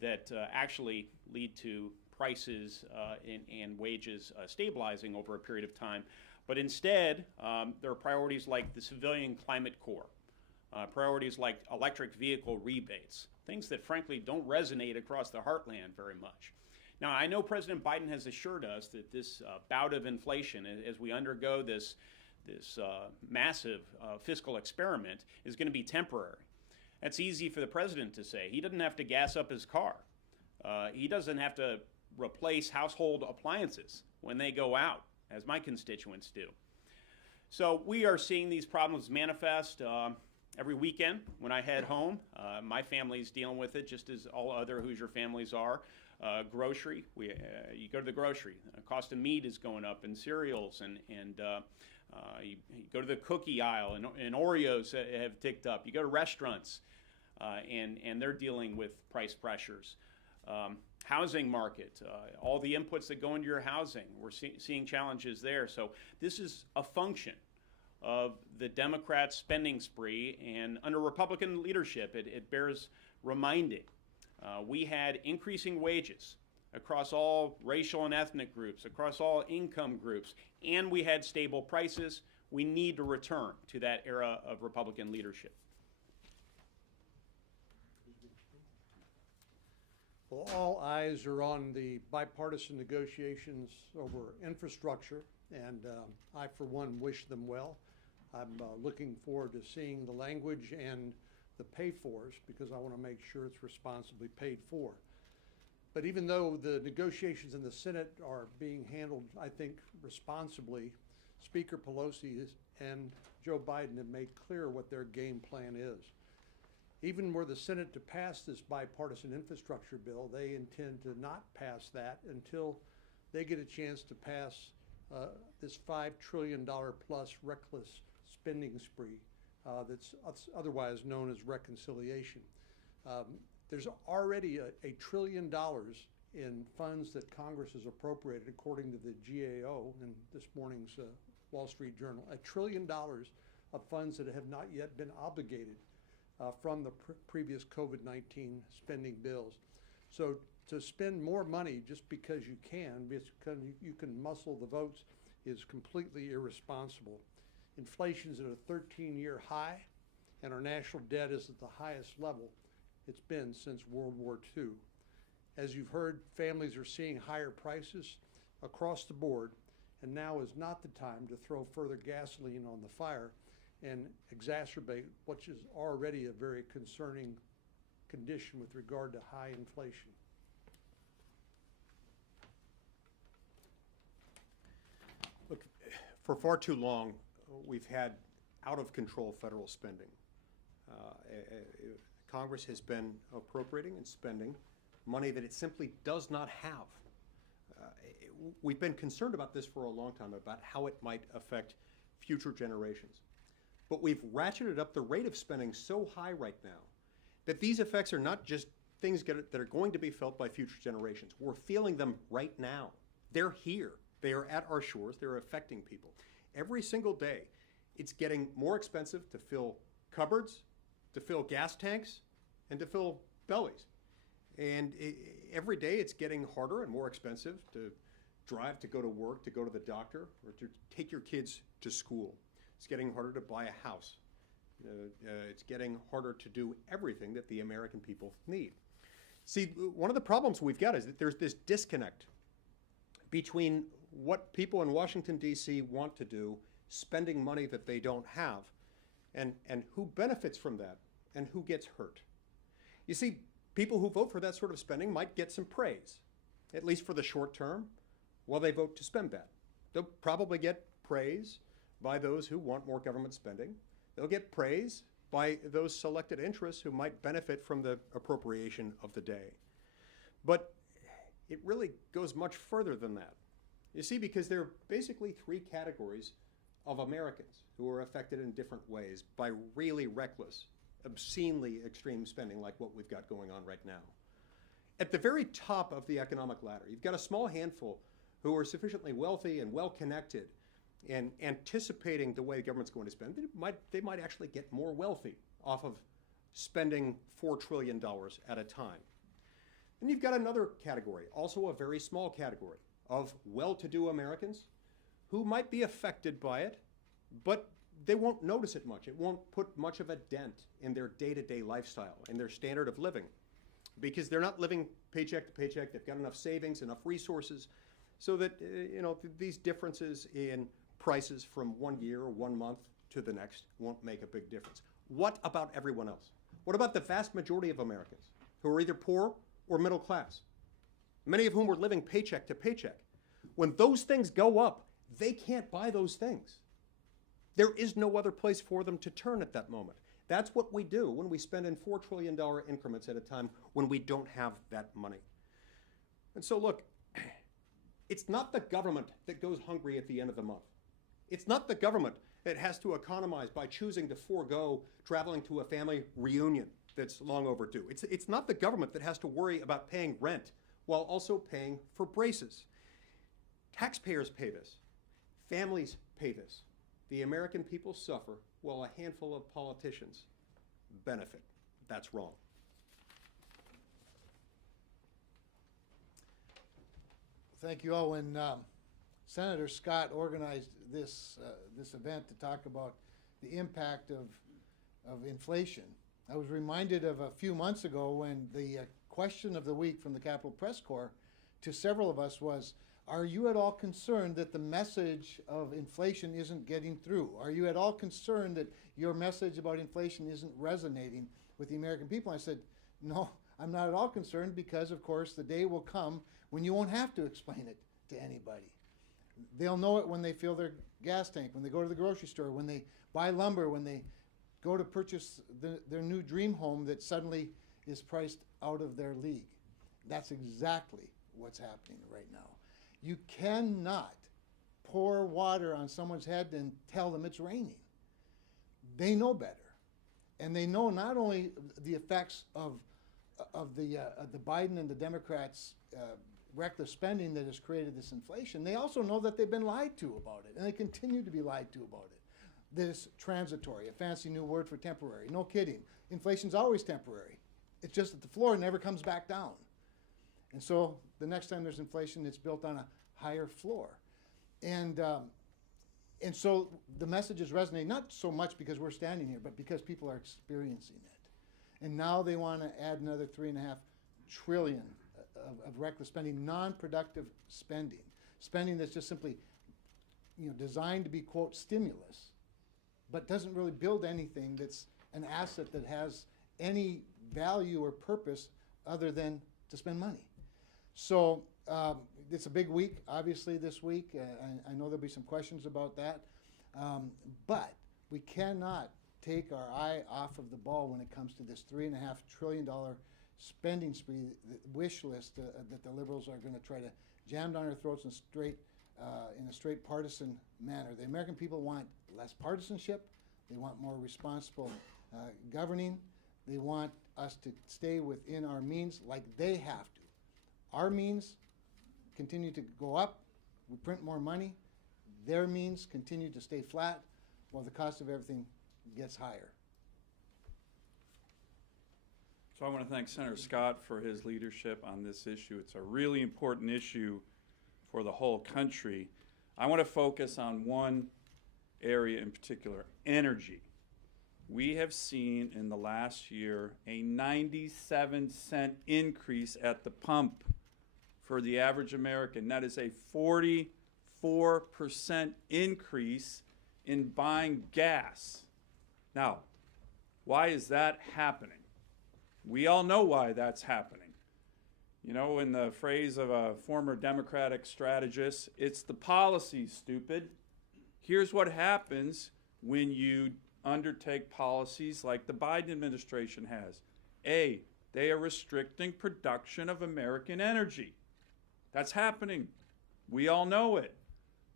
that actually lead to prices and wages stabilizing over a period of time. But instead, there are priorities like the Civilian Climate Corps, priorities like electric vehicle rebates, things that frankly don't resonate across the heartland very much. Now, I know President Biden has assured us that this bout of inflation, as we undergo this massive fiscal experiment, is going to be temporary. That's easy for the president to say. He doesn't have to gas up his car. He doesn't have to replace household appliances when they go out, as my constituents do. So we are seeing these problems manifest every weekend when I head home. My family's dealing with it just as all other Hoosier families are. Grocery, you go to the grocery, the cost of meat is going up, and cereals, and you go to the cookie aisle, and Oreos have ticked up. You go to restaurants, and they're dealing with price pressures. Housing market, all the inputs that go into your housing, we're seeing challenges there. So this is a function of the Democrats' spending spree, and under Republican leadership, it bears reminding. We had increasing wages across all racial and ethnic groups, across all income groups, and we had stable prices. We need to return to that era of Republican leadership. Well, all eyes are on the bipartisan negotiations over infrastructure, and I, for one, wish them well. I'm looking forward to seeing the language and the pay-fors, because I want to make sure it's responsibly paid for. But even though the negotiations in the Senate are being handled, I think, responsibly, Speaker Pelosi and Joe Biden have made clear what their game plan is. Even were the Senate to pass this bipartisan infrastructure bill, they intend to not pass that until they get a chance to pass this $5 trillion plus reckless spending spree that's otherwise known as reconciliation. There's already $1 trillion in funds that Congress has appropriated, according to the GAO in this morning's Wall Street Journal. $1 trillion of funds that have not yet been obligated from the previous COVID-19 spending bills. So to spend more money just because you can muscle the votes, is completely irresponsible. Inflation's at a 13-year high, and our national debt is at the highest level it's been since World War II. As you've heard, families are seeing higher prices across the board, and now is not the time to throw further gasoline on the fire and exacerbate what is already a very concerning condition with regard to high inflation. Look, for far too long, we've had out-of-control federal spending. Congress has been appropriating and spending money that it simply does not have. We've been concerned about this for a long time, about how it might affect future generations. But we've ratcheted up the rate of spending so high right now that these effects are not just things that are going to be felt by future generations. We're feeling them right now. They're here. They are at our shores. They're affecting people. Every single day, it's getting more expensive to fill cupboards, to fill gas tanks, and to fill bellies. And every day, it's getting harder and more expensive to drive, to go to work, to go to the doctor, or to take your kids to school. It's getting harder to buy a house. It's getting harder to do everything that the American people need. See, one of the problems we've got is that there's this disconnect between what people in Washington, D.C. want to do, spending money that they don't have, and who benefits from that and who gets hurt. You see, people who vote for that sort of spending might get some praise, at least for the short term, while they vote to spend that. They'll probably get praise by those who want more government spending. They'll get praise by those selected interests who might benefit from the appropriation of the day. But it really goes much further than that. You see, because there are basically three categories of Americans who are affected in different ways by really reckless, obscenely extreme spending like what we've got going on right now. At the very top of the economic ladder, you've got a small handful who are sufficiently wealthy and well-connected and anticipating the way the government's going to spend. They might actually get more wealthy off of spending $4 trillion at a time. Then you've got another category, also a very small category, of well-to-do Americans who might be affected by it, but they won't notice it much. It won't put much of a dent in their day-to-day lifestyle, in their standard of living, because they're not living paycheck to paycheck. They've got enough savings, enough resources, so that these differences in prices from one year or 1 month to the next won't make a big difference. What about everyone else? What about the vast majority of Americans who are either poor or middle class, many of whom were living paycheck to paycheck? When those things go up, they can't buy those things. There is no other place for them to turn at that moment. That's what we do when we spend in $4 trillion increments at a time when we don't have that money. And so look, it's not the government that goes hungry at the end of the month. It's not the government that has to economize by choosing to forego traveling to a family reunion that's long overdue. It's not the government that has to worry about paying rent while also paying for braces. Taxpayers pay this. Families pay this. The American people suffer while a handful of politicians benefit. That's wrong. Thank you all. When Senator Scott organized this event to talk about the impact of inflation, I was reminded of a few months ago when the question of the week from the Capitol Press Corps to several of us was, are you at all concerned that the message of inflation isn't getting through? Are you at all concerned that your message about inflation isn't resonating with the American people? I said, no, I'm not at all concerned, because, of course, the day will come when you won't have to explain it to anybody. They'll know it when they fill their gas tank, when they go to the grocery store, when they buy lumber, when they go to purchase their new dream home that suddenly is priced out of their league. That's exactly what's happening right now. You cannot pour water on someone's head and tell them it's raining. They know better. And they know not only the effects of the Biden and the Democrats' reckless spending that has created this inflation, they also know that they've been lied to about it, and they continue to be lied to about it. This transitory, a fancy new word for temporary. No kidding. Inflation's always temporary. It's just that the floor never comes back down. And so the next time there's inflation, it's built on a higher floor. And so the message is resonating, not so much because we're standing here, but because people are experiencing it. And now they want to add another $3.5 trillion of reckless spending, non-productive spending that's just simply designed to be, quote, stimulus, but doesn't really build anything that's an asset that has any value or purpose other than to spend money. So it's a big week, obviously, this week. I know there'll be some questions about that. But we cannot take our eye off of the ball when it comes to this $3.5 trillion spending spree, wish list that the liberals are going to try to jam down our throats in a straight partisan manner. The American people want less partisanship. They want more responsible governing. They want us to stay within our means like they have to. Our means continue to go up. We print more money. Their means continue to stay flat while the cost of everything gets higher. So I want to thank Senator Scott for his leadership on this issue. It's a really important issue for the whole country. I want to focus on one area in particular, energy. We have seen in the last year a 97-cent increase at the pump for the average American. That is a 44% increase in buying gas. Now, why is that happening? We all know why that's happening. You know, in the phrase of a former Democratic strategist, it's the policy, stupid. Here's what happens when you undertake policies like the Biden administration has. A, they are restricting production of American energy. That's happening. We all know it.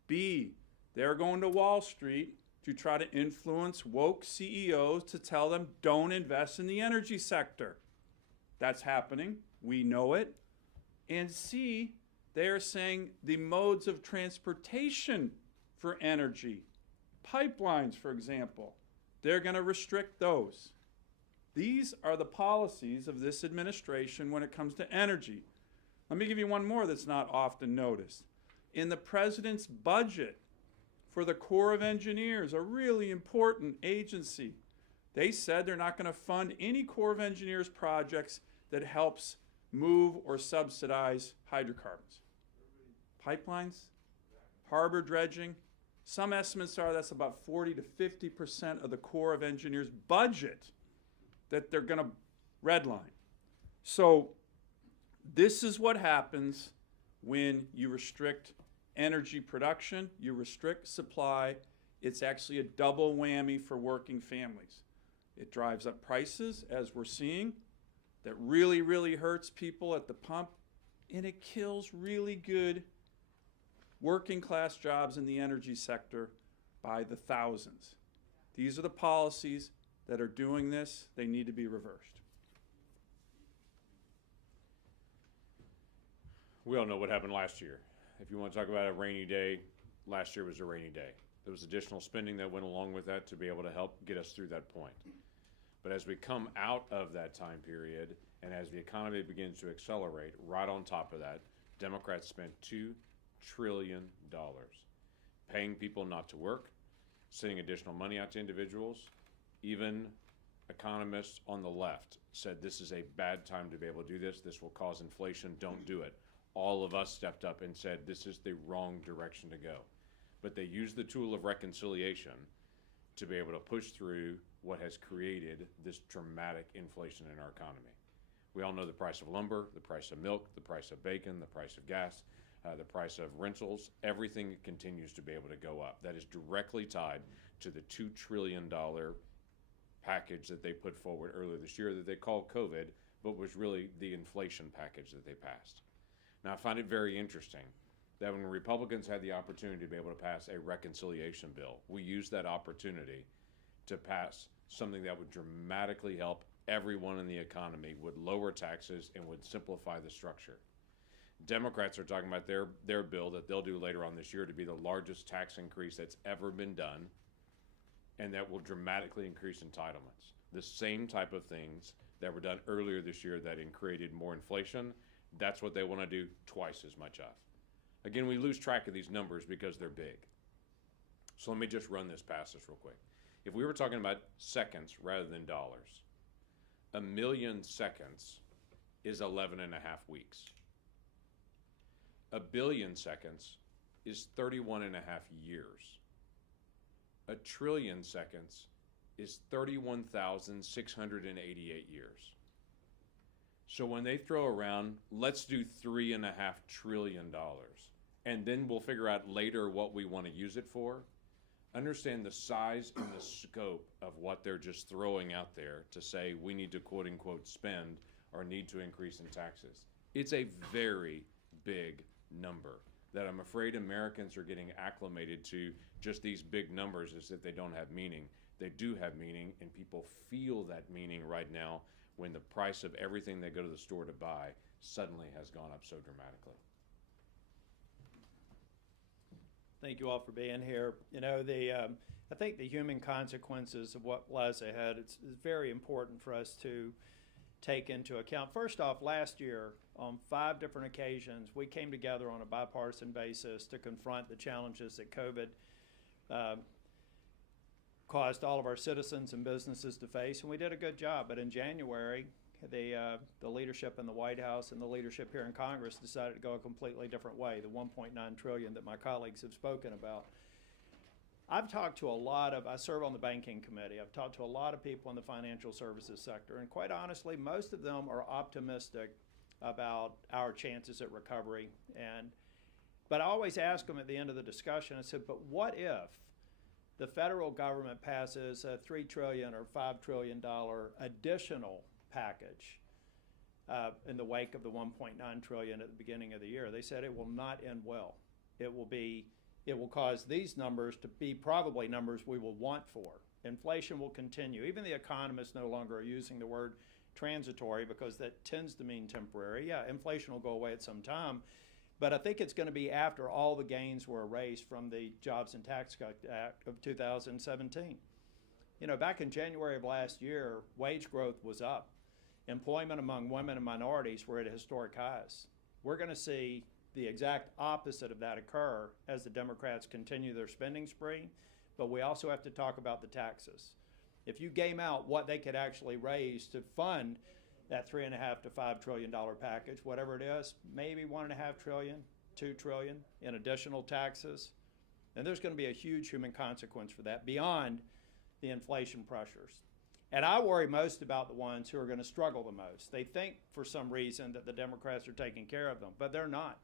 B, they're going to Wall Street to try to influence woke CEOs to tell them don't invest in the energy sector. That's happening. We know it. And C, they are saying the modes of transportation for energy, pipelines, for example, they're going to restrict those. These are the policies of this administration when it comes to energy. Let me give you one more that's not often noticed. In the president's budget for the Corps of Engineers, a really important agency, they said they're not going to fund any Corps of Engineers projects that helps move or subsidize hydrocarbons. Pipelines, harbor dredging, some estimates are that's about 40 to 50% of the Corps of Engineers budget that they're going to redline. So this is what happens when you restrict energy production, you restrict supply. It's actually a double whammy for working families. It drives up prices, as we're seeing. That really, really hurts people at the pump, and it kills really good working class jobs in the energy sector by the thousands. These are the policies that are doing this. They need to be reversed. We all know what happened last year. If you want to talk about a rainy day, last year was a rainy day. There was additional spending that went along with that to be able to help get us through that point. But as we come out of that time period and as the economy begins to accelerate, right on top of that, Democrats spent $2 trillion paying people not to work, sending additional money out to individuals. Even economists on the left said this is a bad time to be able to do this. This will cause inflation. Don't do it. All of us stepped up and said this is the wrong direction to go. But they used the tool of reconciliation to be able to push through what has created this dramatic inflation in our economy. We all know the price of lumber, the price of milk, the price of bacon, the price of gas, the price of rentals. Everything continues to be able to go up. That is directly tied to the $2 trillion package that they put forward earlier this year that they called COVID, but was really the inflation package that they passed. Now, I find it very interesting that when Republicans had the opportunity to be able to pass a reconciliation bill, we used that opportunity to pass something that would dramatically help everyone in the economy, would lower taxes, and would simplify the structure. Democrats are talking about their bill that they'll do later on this year to be the largest tax increase that's ever been done, and that will dramatically increase entitlements. The same type of things that were done earlier this year that created more inflation, that's what they want to do twice as much of. Again, we lose track of these numbers because they're big. So let me just run this past us real quick. If we were talking about seconds rather than dollars, 1 million seconds is 11 and a half weeks. 1 billion seconds is 31 and a half years. 1 trillion seconds is 31,688 years. So when they throw around, let's do $3.5 trillion, and then we'll figure out later what we want to use it for, understand the size and the scope of what they're just throwing out there to say we need to quote unquote spend or need to increase in taxes. It's a very big number that I'm afraid Americans are getting acclimated to. Just these big numbers as if they don't have meaning. They do have meaning, and people feel that meaning right now when the price of everything they go to the store to buy suddenly has gone up so dramatically. Thank you all for being here. You know, I think the human consequences of what lies ahead, it's very important for us to take into account. First off, last year, on 5 different occasions, we came together on a bipartisan basis to confront the challenges that COVID caused all of our citizens and businesses to face, and we did a good job. But in January, the leadership in the White House and the leadership here in Congress decided to go a completely different way, the $1.9 trillion that my colleagues have spoken about. I've talked to I serve on the banking committee. I've talked to a lot of people in the financial services sector, and quite honestly, most of them are optimistic about our chances at recovery. But I always ask them at the end of the discussion, I said, but what if the federal government passes a $3 trillion or $5 trillion additional package in the wake of the $1.9 trillion at the beginning of the year? They said it will not end well. It will cause these numbers to be probably numbers we will want for. Inflation will continue. Even the economists no longer are using the word transitory because that tends to mean temporary. Yeah, inflation will go away at some time, but I think it's going to be after all the gains were erased from the Jobs and Tax Cut Act of 2017. You know, back in January of last year, wage growth was up. Employment among women and minorities were at historic highs. We're going to see the exact opposite of that occur as the Democrats continue their spending spree, but we also have to talk about the taxes. If you game out what they could actually raise to fund that $3.5 to $5 trillion package, whatever it is, maybe $1.5 trillion, $2 trillion in additional taxes, then there's going to be a huge human consequence for that beyond the inflation pressures. And I worry most about the ones who are going to struggle the most. They think for some reason that the Democrats are taking care of them, but they're not.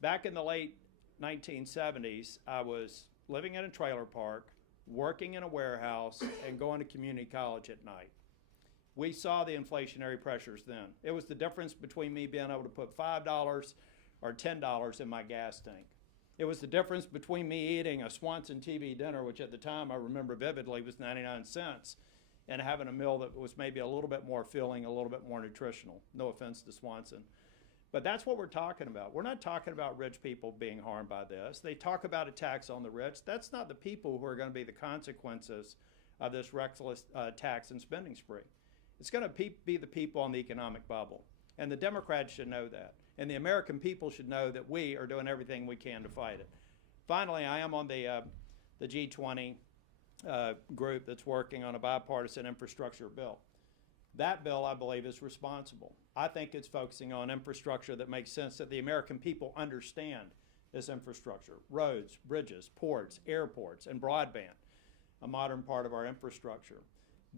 Back in the late 1970s, I was living in a trailer park, working in a warehouse, and going to community college at night. We saw the inflationary pressures then. It was the difference between me being able to put $5 or $10 in my gas tank. It was the difference between me eating a Swanson TV dinner, which at the time I remember vividly was 99 cents, and having a meal that was maybe a little bit more filling, a little bit more nutritional. No offense to Swanson. But that's what we're talking about. We're not talking about rich people being harmed by this. They talk about a tax on the rich. That's not the people who are going to be the consequences of this reckless tax and spending spree. It's going to be the people on the economic bubble. And the Democrats should know that. And the American people should know that we are doing everything we can to fight it. Finally, I am on the G20 group that's working on a bipartisan infrastructure bill. That bill, I believe, is responsible. I think it's focusing on infrastructure that makes sense, that the American people understand this infrastructure. Roads, bridges, ports, airports, and broadband, a modern part of our infrastructure.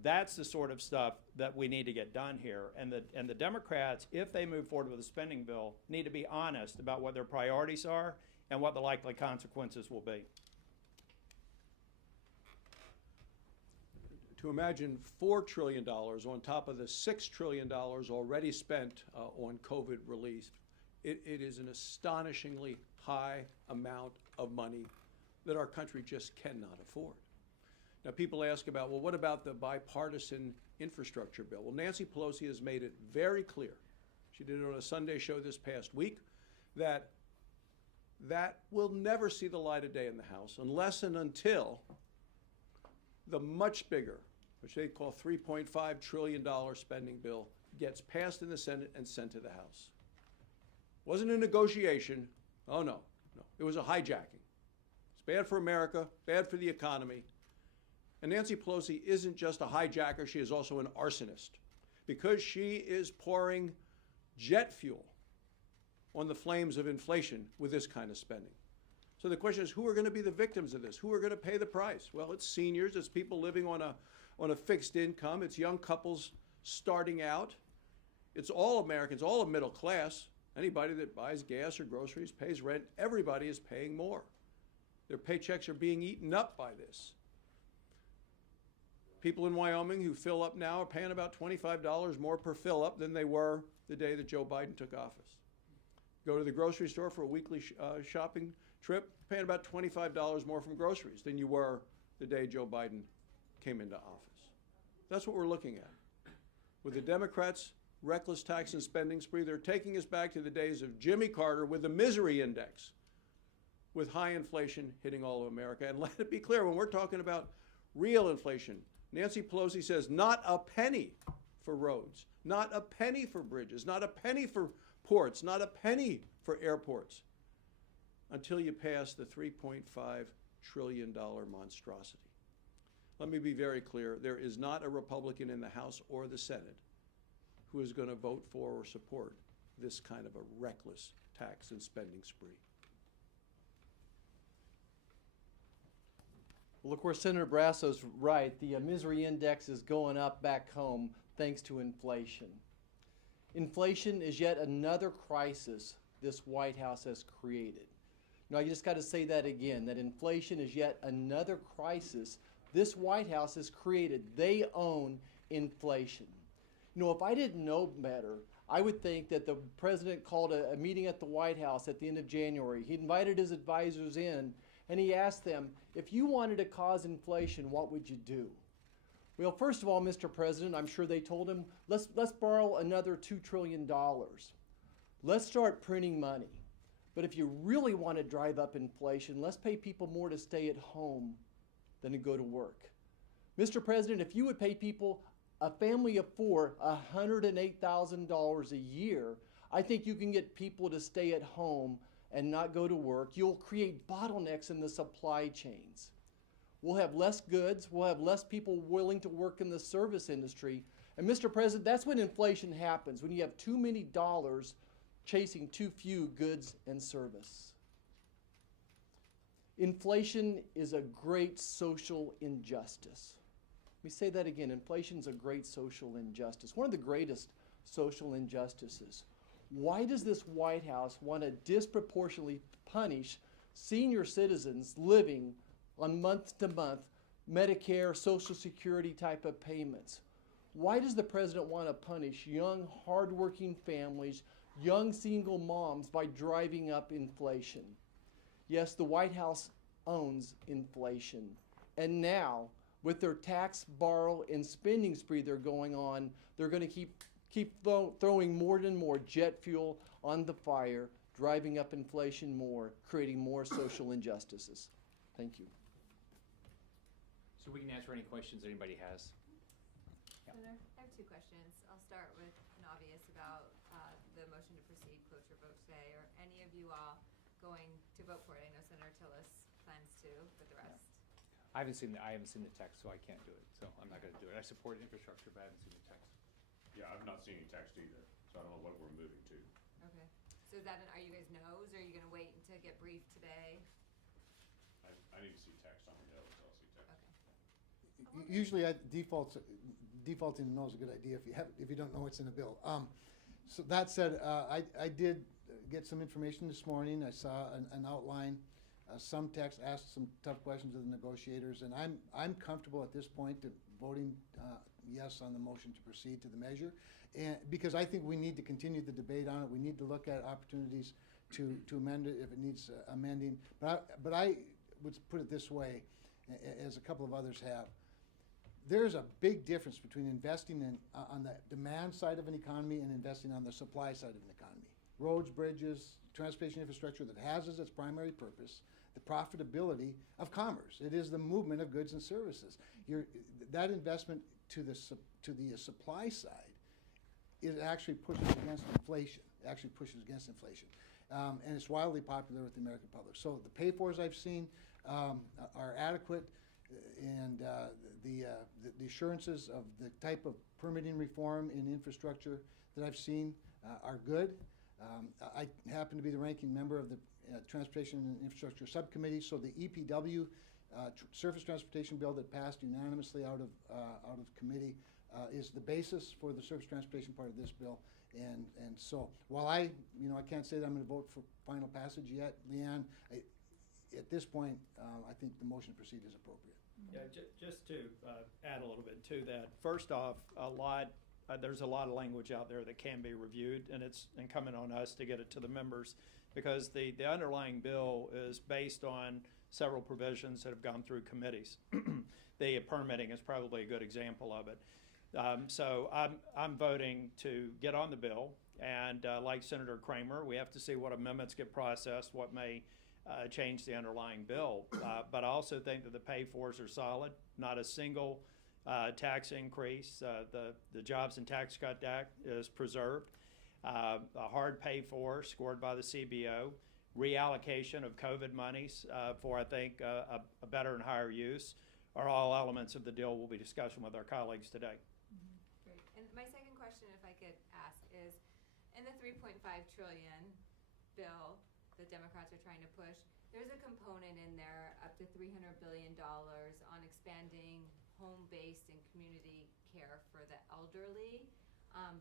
That's the sort of stuff that we need to get done here. And the Democrats, if they move forward with a spending bill, need to be honest about what their priorities are and what the likely consequences will be. To imagine $4 trillion on top of the $6 trillion already spent on COVID relief, it is an astonishingly high amount of money that our country just cannot afford. Now, people ask about, well, what about the bipartisan infrastructure bill? Well, Nancy Pelosi has made it very clear, she did it on a Sunday show this past week, that will never see the light of day in the House unless and until the much bigger, which they call $3.5 trillion spending bill, gets passed in the Senate and sent to the House. Wasn't a negotiation. Oh, no. It was a hijacking. It's bad for America, bad for the economy. And Nancy Pelosi isn't just a hijacker, she is also an arsonist, because she is pouring jet fuel on the flames of inflation with this kind of spending. So the question is, who are going to be the victims of this? Who are going to pay the price? Well, it's seniors, it's people living on a fixed income, it's young couples starting out, it's all Americans, all of middle class. Anybody that buys gas or groceries, pays rent, everybody is paying more. Their paychecks are being eaten up by this. People in Wyoming who fill up now are paying about $25 more per fill up than they were the day that Joe Biden took office. Go to the grocery store for a weekly shopping trip, paying about $25 more from groceries than you were the day Joe Biden came into office. That's what we're looking at. With the Democrats' reckless tax and spending spree, they're taking us back to the days of Jimmy Carter with the misery index, with high inflation hitting all of America. And let it be clear, when we're talking about real inflation, Nancy Pelosi says not a penny for roads, not a penny for bridges, not a penny for ports, not a penny for airports, until you pass the $3.5 trillion monstrosity. Let me be very clear. There is not a Republican in the House or the Senate who is going to vote for or support this kind of a reckless tax and spending spree. Well, of course, Senator Brasso's right. The misery index is going up back home thanks to inflation. Inflation is yet another crisis this White House has created. You know, I just got to say that again, that inflation is yet another crisis this White House has created. They own inflation. You know, if I didn't know better, I would think that the president called a meeting at the White House at the end of January. He invited his advisors in, and he asked them, if you wanted to cause inflation, what would you do? Well, first of all, Mr. President, I'm sure they told him, let's borrow another $2 trillion. Let's start printing money. But if you really want to drive up inflation, let's pay people more to stay at home than to go to work. Mr. President, if you would pay people, a family of four, $108,000 a year, I think you can get people to stay at home and not go to work. You'll create bottlenecks in the supply chains. We'll have less goods, we'll have less people willing to work in the service industry. And Mr. President, that's when inflation happens, when you have too many dollars chasing too few goods and service. Inflation is a great social injustice. Let me say that again. Inflation is a great social injustice, one of the greatest social injustices. Why does this White House want to disproportionately punish senior citizens living on month-to-month Medicare, Social Security type of payments? Why does the president want to punish young, hardworking families, young single moms by driving up inflation? Yes, the White House owns inflation. And now, with their tax, borrow, and spending spree they're going on, they're going to keep throwing more and more jet fuel on the fire, driving up inflation more, creating more social injustices. Thank you. So we can answer any questions anybody has. Senator, I have two questions. I'll start with an obvious about the motion to proceed cloture vote today. Are any of you all going to vote for it? I know Senator Tillis plans to, but the rest. I haven't seen the text, so I can't do it. So I'm not going to do it. I support infrastructure, but I haven't seen the text. Yeah, I've not seen any text either, so I don't know what we're moving to. Okay. So is that are you guys no's, or are you going to wait to get briefed today? I need to see text on the notes, I'll see text. Okay. Usually, defaulting to no is a good idea if you don't know what's in a bill. So that said, I did get some information this morning. I saw an outline, some text, asked some tough questions of the negotiators, and I'm comfortable at this point voting yes on the motion to proceed to the measure, and because I think we need to continue the debate on it. We need to look at opportunities to amend it if it needs amending. But I would put it this way, as a couple of others have. There's a big difference between investing on the demand side of an economy and investing on the supply side of an economy. Roads, bridges, transportation infrastructure that has as its primary purpose the profitability of commerce. It is the movement of goods and services. That investment to the supply side actually pushes against inflation. And it's wildly popular with the American public. So the pay-fors I've seen are adequate, and the assurances of the type of permitting reform in infrastructure that I've seen are good. I happen to be the ranking member of the Transportation and Infrastructure Subcommittee, so the EPW surface transportation bill that passed unanimously out of committee is the basis for the surface transportation part of this bill. And so while I can't say that I'm going to vote for final passage yet, Leanne, at this point, I think the motion to proceed is appropriate. Yeah, just to add a little bit to that. First off, there's a lot of language out there that can be reviewed, and it's incumbent on us to get it to the members, because the underlying bill is based on several provisions that have gone through committees. The permitting is probably a good example of it. So I'm voting to get on the bill, and like Senator Kramer, we have to see what amendments get processed, what may change the underlying bill. But I also think that the pay-fors are solid, not a single tax increase. The Jobs and Tax Cut Act is preserved. A hard pay-for scored by the CBO, reallocation of COVID monies for, I think, a better and higher use are all elements of the deal we'll be discussing with our colleagues today. Great. And my second question, if I could ask, is in the $3.5 trillion bill the Democrats are trying to push, there's a component in there up to $300 billion on expanding home-based and community care for the elderly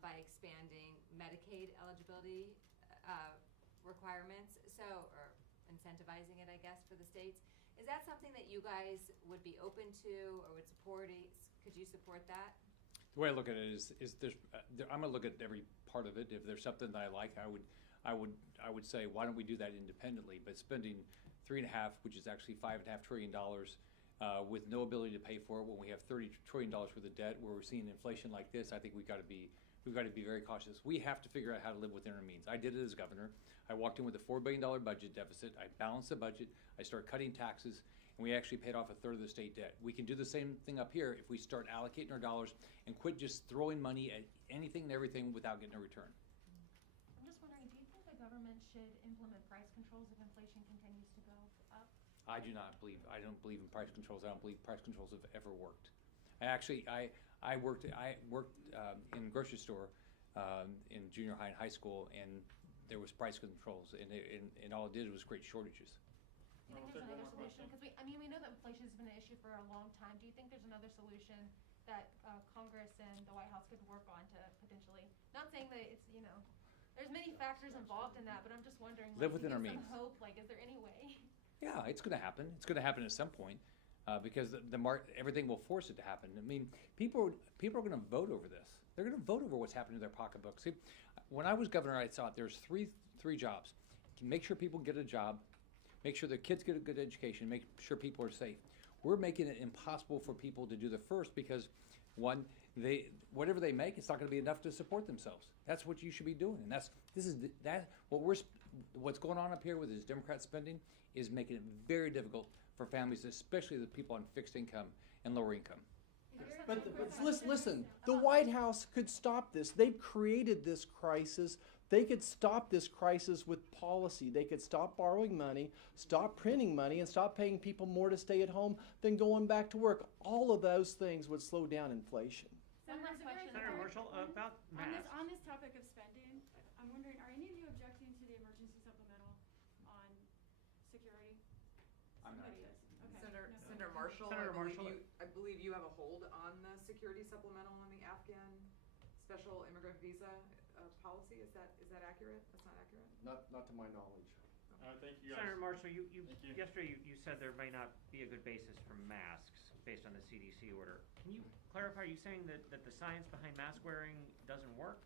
by expanding Medicaid eligibility requirements, or incentivizing it, I guess, for the states. Is that something that you guys would be open to or would support? Could you support that? The way I look at it is I'm going to look at every part of it. If there's something that I like, I would say, why don't we do that independently? But spending $3.5, which is actually $5.5 trillion, with no ability to pay for it when we have $30 trillion worth of debt, where we're seeing inflation like this, I think we've got to be very cautious. We have to figure out how to live within our means. I did it as governor. I walked in with a $4 billion budget deficit. I balanced the budget. I started cutting taxes. and we actually paid off a third of the state debt. We can do the same thing up here if we start allocating our dollars and quit just throwing money at anything and everything without getting a return. I'm just wondering, do you think the government should implement price controls if inflation continues to go up? I don't believe in price controls. I don't believe price controls have ever worked. I worked in a grocery store in junior high and high school, and there was price controls, and all it did was create shortages. Do you think there's another solution? Because we know that inflation has been an issue for a long time. Do you think there's another solution that Congress and the White House could work on to potentially, not saying that it's, there's many factors involved in that, but I'm just wondering. Live to within our give means. some hope, is there any way? Yeah, it's going to happen. It's going to happen at some point because everything will force it to happen. I mean, people are going to vote over this. They're going to vote over what's happening to their pocketbooks. See, when I was governor, I thought there's three jobs: make sure people get a job, make sure their kids get a good education, make sure people are safe. We're making it impossible for people to do the first because, one, whatever they make, it's not going to be enough to support themselves. That's what you should be doing, and what's going on up here with this Democrat spending is making it very difficult for families, especially the people on fixed income and lower income. But listen, the White House could stop this. They've created this crisis. They could stop this crisis with policy. They could stop borrowing money, stop printing money, and stop paying people more to stay at home than going back to work. All of those things would slow down inflation. One last question. Senator Marshall, about masks. On this topic of spending, I'm wondering, are any of you objecting to the emergency supplemental on security? I'm not. Somebody is. Okay. Senator Marshall, Senator Marshall. I believe you have a hold on the security supplemental on the Afghan special immigrant visa policy. Is that accurate? That's not accurate? Not to my knowledge. Thank you, guys. Senator Marshall, Thank you. yesterday you said there may not be a good basis for masks based on the CDC order. Can you clarify, are you saying that the science behind mask wearing doesn't work?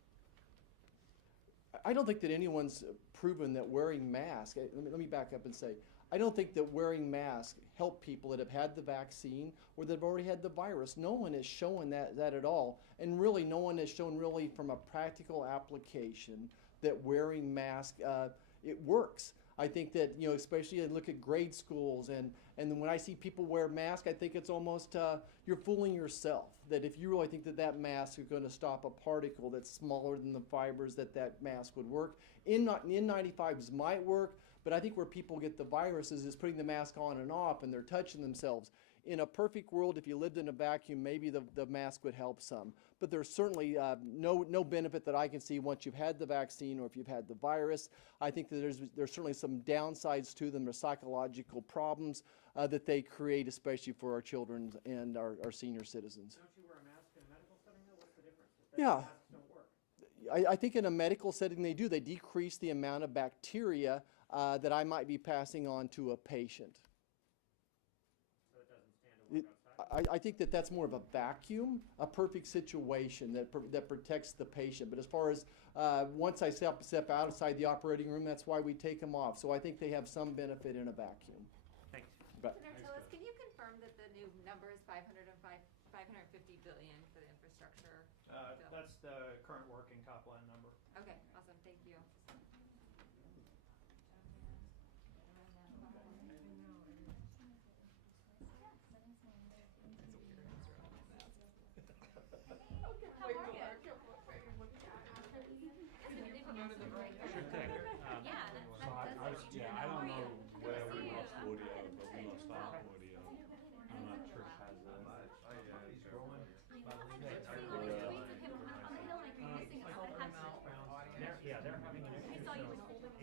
I don't think that anyone's proven that wearing masks, let me back up and say, I don't think that wearing masks help people that have had the vaccine or that have already had the virus. No one has shown that at all. And really, no one has shown really from a practical application that wearing masks, it works. I think that, especially I look at grade schools and then when I see people wear masks, I think it's almost, you're fooling yourself. That if you really think that mask is going to stop a particle that's smaller than the fibers, that mask would work. N95s might work, but I think where people get the viruses is putting the mask on and off and they're touching themselves. In a perfect world, if you lived in a vacuum, maybe the mask would help some. But there's certainly no benefit that I can see once you've had the vaccine or if you've had the virus. I think that there's certainly some downsides to them, or psychological problems that they create, especially for our children and our senior citizens. Don't you wear a mask in a medical setting though? What's the difference? If masks don't work. I think in a medical setting they do. They decrease the amount of bacteria that I might be passing on to a patient. So it doesn't stand to work outside? I think that's more of a vacuum, a perfect situation that protects the patient. But as far as once I step outside the operating room, that's why we take them off. So I think they have some benefit in a vacuum. Thanks. But Senator Tillis, can you confirm that the new number is 550 billion for the infrastructure bill? That's the current working top line number. Okay, awesome, thank you. Sure thing. Yeah, I don't know where we lost audio, but we lost our audio.